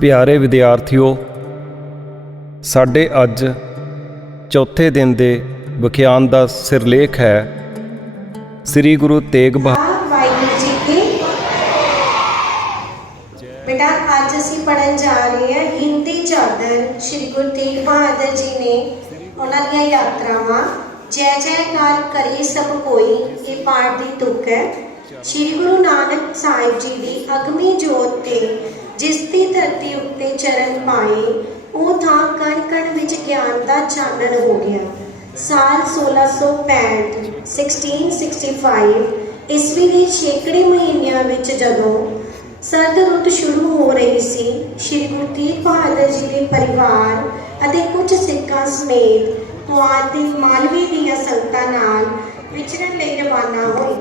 ਪਿਆਰੇ ਵਿਦਿਆਰਥੀਓ, ਸਾਡੇ ਅੱਜ ਚੌਥੇ ਦਿਨ ਦੇ ਵਿਖਿਆਨ ਦਾ ਸਿਰਲੇਖ ਹੈ ਸ੍ਰੀ ਗੁਰੂ ਤੇਗ ਬਹਾਦਰ ਜੀ ਕੀ ਬੇਟਾ, ਅੱਜ ਅਸੀਂ ਪੜਨ ਜਾ ਰਹੇ ਹਾਂ ਹਿੰਦੀ ਚਾਦਰ ਸ਼੍ਰੀ ਗੁਰੂ ਤੇਗ ਬਹਾਦਰ ਜੀ ਨੇ ਉਹਨਾਂ ਦੀਆਂ ਯਾਤਰਾਵਾਂ। ਜੈ ਜੈਕਾਰ ਕਰੀ ਸਭ ਕੋਈ, ਇਹ ਪਾਠ ਦੀ ਤੁਕ ਹੈ। ਸ਼੍ਰੀ ਗੁਰੂ ਨਾਨਕ ਸਾਹਿਬ ਜੀ ਦੀ ਅਗਮੀ ਜੋਤ ਤੇ ਜਿਸ ਦੀ ਧਰਤੀ ਉੱਤੇ ਚਰਨ ਪਾਏ, ਉਹ ਥਾਂ ਕਣ ਕਣ ਵਿੱਚ ਗਿਆਨ ਦਾ ਚਾਨਣ ਹੋ ਗਿਆ। ਸਾਲ 1665 1665 ਈਸਵੀ ਦੇ ਛੇਕੜੇ ਮਹੀਨਿਆਂ ਵਿੱਚ ਜਦੋਂ ਸਰਦ ਰੁੱਤ ਸ਼ੁਰੂ ਹੋ ਰਹੀ ਸੀ, ਸ਼੍ਰੀ ਗੁਰੂ ਤੇਗ ਬਹਾਦਰ ਜੀ ਦੇ ਪਰਿਵਾਰ ਅਤੇ ਕੁਝ ਸਿੱਖਾਂ ਸਮੇਤ ਪੁਆਧ ਦੇ ਮਾਲਵੇ ਦੀਆਂ ਸੰਗਤਾਂ ਨਾਲ ਵਿਚਰਨ ਲਈ ਰਵਾਨਾ ਹੋਏ।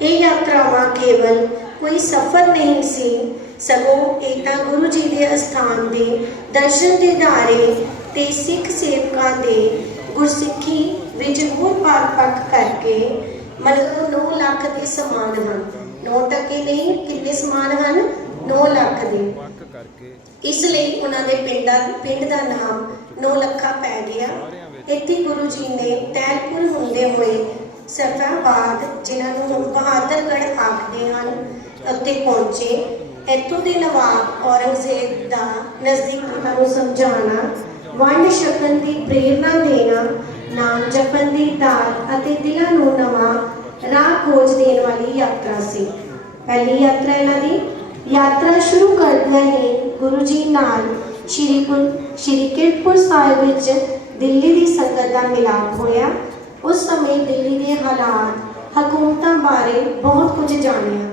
ਇਹ ਯਾਤਰਾਵਾਂ ਕੇਵਲ ਕੋਈ ਸਫ਼ਰ ਨਹੀਂ ਸੀ, ਸਗੋਂ ਇਹ ਤਾਂ ਗੁਰੂ ਜੀ ਦੇ ਅਸਥਾਨ ਦੇ ਦਰਸ਼ਨ ਦਿਦਾਰੇ ਤੇ ਸਿੱਖ ਸੇਵਕਾਂ ਦੇ ਗੁਰਸਿੱਖੀ ਵਿੱਚ ਹੋਰ ਪਾਕ ਪੱਕ ਕਰਕੇ ਮਤਲਬ 9 ਲੱਖ ਦੇ ਸਮਾਨ ਹਨ। 9 ਟਕੇ ਨਹੀਂ, ਕਿੰਨੇ ਸਮਾਨ ਹਨ? 9 ਲੱਖ ਦੇ। ਇਸ ਲਈ ਉਹਨਾਂ ਦੇ ਪਿੰਡਾਂ, ਪਿੰਡ ਦਾ ਨਾਮ ਨੌ ਲੱਖਾ ਪੈ ਗਿਆ। ਇੱਥੇ ਗੁਰੂ ਜੀ ਨੇ ਤੈਲਪੁਰ ਹੁੰਦੇ ਹੋਏ ਸਫਾਬਾਦ ਜਿਨ੍ਹਾਂ ਨੂੰ ਹੁਣ ਬਹਾਦਰਗੜ੍ਹ ਆਖਦੇ ਹਨ ਉੱਤੇ ਪਹੁੰਚੇ। ਇੱਥੋਂ ਦੇ ਨਵਾਬ ਔਰੰਗਜ਼ੇਬ ਦਾ ਨਜ਼ਦੀਕ ਉਹਨਾਂ ਨੂੰ ਸਮਝਾਉਣਾ, ਵੰਡ ਛਕਣ ਦੀ ਪ੍ਰੇਰਣਾ ਦੇਣਾ, ਨਾਮ ਜਪਣ ਦੀ ਦਾਤ ਅਤੇ ਦਿਲਾਂ ਨੂੰ ਨਵਾਂ ਰਾਹ ਖੋਜ ਦੇਣ ਵਾਲੀ ਯਾਤਰਾ ਸੀ। ਪਹਿਲੀ ਯਾਤਰਾ ਇਹਨਾਂ ਦੀ ਯਾਤਰਾ ਸ਼ੁਰੂ ਕਰਦਿਆਂ ਹੀ ਗੁਰੂ ਜੀ ਨਾਲ ਸ਼੍ਰੀ ਗੁਰ ਸ਼੍ਰੀ ਕਿਰਤਪੁਰ ਸਾਹਿਬ ਵਿੱਚ ਦਿੱਲੀ ਦੀ ਸੰਗਤ ਦਾ ਮਿਲਾਪ ਹੋਇਆ। ਉਸ ਸਮੇਂ ਦਿੱਲੀ ਦੇ ਹਾਲਾਤ, ਹਕੂਮਤਾਂ ਬਾਰੇ ਬਹੁਤ ਕੁਝ ਜਾਣਿਆ।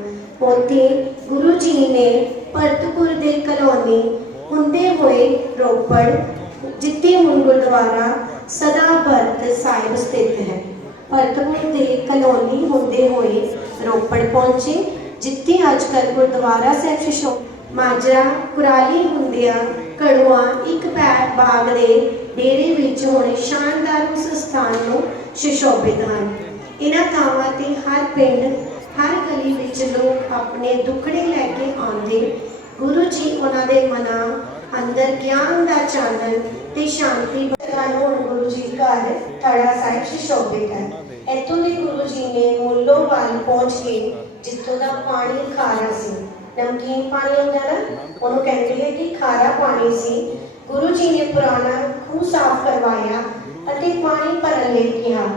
ਉੱਥੇ ਗੁਰੂ ਜੀ ਨੇ ਭਰਤਪੁਰ ਦੇ ਕਲੋਨੀ ਹੁੰਦੇ ਹੋਏ ਰੋਪੜ, ਜਿੱਥੇ ਹੁਣ ਗੁਰਦੁਆਰਾ ਸਦਾ ਭਰਤ ਸਾਹਿਬ ਸਥਿਤ ਹੈ। ਭਰਤਪੁਰ ਦੇ ਕਲੋਨੀ ਹੁੰਦੇ ਹੋਏ ਰੋਪੜ ਪਹੁੰਚੇ, ਜਿੱਥੇ ਅੱਜ ਕੱਲ੍ਹ ਗੁਰਦੁਆਰਾ ਸਾਹਿਬ ਸ਼ਿਸ਼ੋ ਮਾਜਰਾ, ਕੁਰਾਲੀ ਹੁੰਦਿਆ ਕੜੂਆ ਇੱਕ ਪੈਰ ਬਾਗ ਦੇ ਡੇਰੇ ਵਿੱਚ ਹੁਣ ਸ਼ਾਨਦਾਰ ਉਸ ਸਥਾਨ ਨੂੰ ਸ਼ਿਸ਼ੋਭਿਤ ਹਨ। ਇਹਨਾਂ ਥਾਵਾਂ ਤੇ ਹਰ ਪਿੰਡ, ਹਰ ਗਲੀ ਵਿੱਚ ਲੋਕ ਆਪਣੇ ਦੁੱਖੜੇ ਲੈ ਕੇ ਆਉਂਦੇ। ਗੁਰੂ ਜੀ ਉਹਨਾਂ ਦੇ ਮਨਾਂ ਅੰਦਰ ਗਿਆਨ ਦਾ ਚਾਨਣ ਤੇ ਸ਼ਾਂਤੀ ਬਖਸ਼ਣ ਗੁਰੂ ਜੀ ਘਰ ਥੜਾ ਸਾਹਿਬ ਸ਼ਿਸ਼ੋਭਿਤ ਹੈ। ਇੱਥੋਂ ਦੇ ਗੁਰੂ ਜੀ ਨੇ ਮੁੱਲੋਵਾਲ ਪਹੁੰਚ ਕੇ ਜਿੱਥੋਂ ਦਾ ਪਾਣੀ ਖਾਰਾ ਸੀ। ਨਮਕੀਨ ਪਾਣੀ ਹੁੰਦਾ ਨਾ, ਉਹਨੂੰ ਕਹਿੰਦੇ ਹੈ ਕਿ ਖਾਰਾ ਪਾਣੀ ਸੀ। ਗੁਰੂ ਜੀ ਨੇ ਪੁਰਾਣਾ ਖੂਹ ਸਾਫ਼ ਕਰਵਾਇਆ ਅਤੇ ਪਾਣੀ ਭਰਨ ਲਈ ਕਿਹਾ।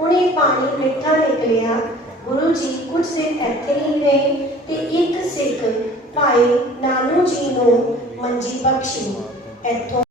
ਹੁਣ ਇਹ ਪਾਣੀ ਮਿੱਠਾ ਨਿਕਲਿਆ। ਗੁਰੂ ਜੀ ਕੁਝ ਦਿਨ ਇੱਥੇ ਹੀ ਰਹੇ ਤੇ ਇੱਕ ਸਿੱਖ ਭਾਈ ਨਾਨੂ ਜੀ ਨੂੰ ਮੰਜੀ ਬਖਸ਼ੀ। ਇੱਥੋਂ